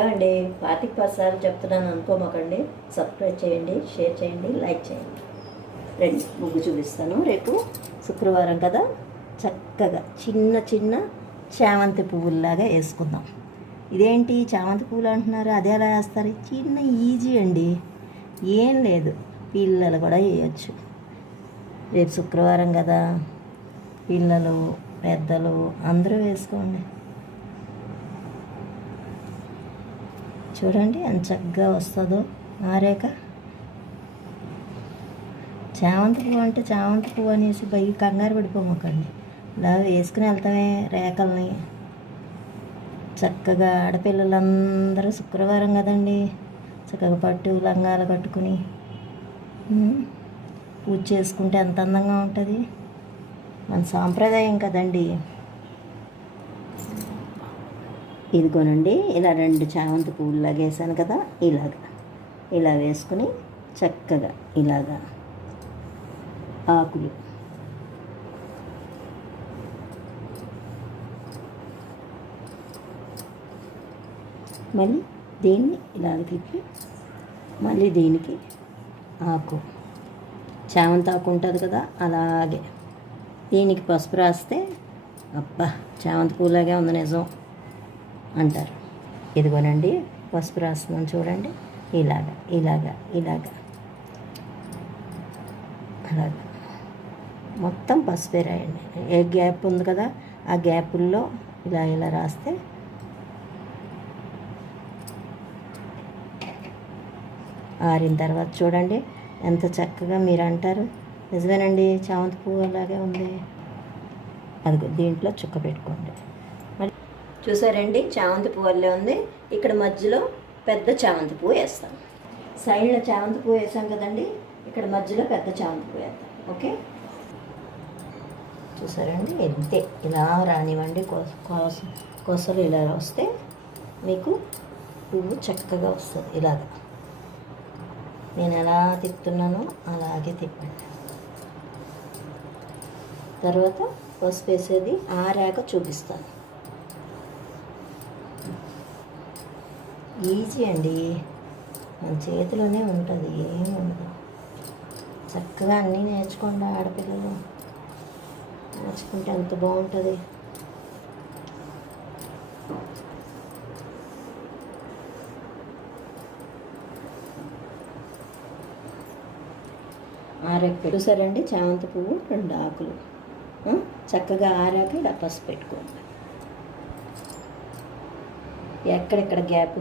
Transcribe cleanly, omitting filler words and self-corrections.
Hello అండి, 25 చెప్తున్నాను అనుకోమాకండి. Subscribe చేయండి, షేర్ చేయండి, లైక్ చేయండి. రండి ముగ్గు చూపిస్తాను. రేపు శుక్రవారం కదా, చక్కగా చిన్న చిన్న చామంతి పువ్వుల్లాగా వేసుకుందాం. ఇదేంటి చామంతి పువ్వులు అంటున్నారు, అదే ఎలా వేస్తారు? చిన్న ఈజీ అండి, ఏం లేదు, పిల్లలు కూడా వేయచ్చు. రేపు శుక్రవారం కదా, పిల్లలు పెద్దలు అందరూ వేసుకోండి. చూడండి ఎంత చక్కగా వస్తుందో ఆరేక. చామంతి పువ్వు అంటే చామంతి పువ్వు అనేసి బయట కంగారు పడిపోమకండి. ఇలా వేసుకుని వెళ్తామే రేకల్ని. చక్కగా ఆడపిల్లలందరూ శుక్రవారం కదండి, చక్కగా పట్టు లంగాలు కట్టుకుని పూజ చేసుకుంటే ఎంత అందంగా ఉంటుంది. మన సాంప్రదాయం కదండి. ఇదిగోనండి, ఇలా 2 చామంతి పువ్వులు వేసాను కదా, ఇలా వేసుకుని చక్కగా ఇలాగా ఆకులు మళ్ళీ దీన్ని ఇలా తిప్పి మళ్ళీ దీనికి ఆకు, చామంతి ఆకు ఉంటుంది కదా, అలాగే దీనికి పసుపు రాస్తే అబ్బా చామంతి పువ్వులాగే ఉంది నిజం అంటారు. ఇదిగోనండి పసుపు రాస్తున్నాను చూడండి, ఇలాగా అలాగా మొత్తం పసుపే రాయండి. ఏ గ్యాప్ ఉంది కదా, ఆ గ్యాపుల్లో ఇలా రాస్తే ఆరిన తర్వాత చూడండి ఎంత చక్కగా మీరు అంటారు. నిజమేనండి, చామంతి పువ్వు అలాగే ఉంది. అదిగో దీంట్లో చుక్క పెట్టుకోండి. మరి చూసారండి, చామంతి పువ్వు వల్లే ఉంది. ఇక్కడ మధ్యలో పెద్ద చామంతి పువ్వు వేస్తాం. సైడ్లో చామంతి పువ్వు వేసాం కదండి, ఇక్కడ మధ్యలో పెద్ద చామంతి పువ్వు వేస్తాం. ఓకే, చూసారండి, ఇంతే. ఇలా రానివ్వండి, కోసలు ఇలా వస్తే మీకు పువ్వు చక్కగా వస్తుంది. ఇలాగ నేను ఎలా తిప్పుతున్నానో అలాగే తిప్పండి. తర్వాత పసుపు వేసేది ఆరాక చూపిస్తాను. ఈజీ అండి, మన చేతిలోనే ఉంటుంది, ఏముండదు. చక్కగా అన్నీ నేర్చుకోండి. ఆడపిల్లలు నేర్చుకుంటే ఎంత బాగుంటుంది. ఆరాక చూసారండి, చామంతి పువ్వు 2 ఆకులు చక్కగా ఆరాక ఇలా పసుపు పెట్టుకోండి. ఎక్కడెక్కడ గ్యాప్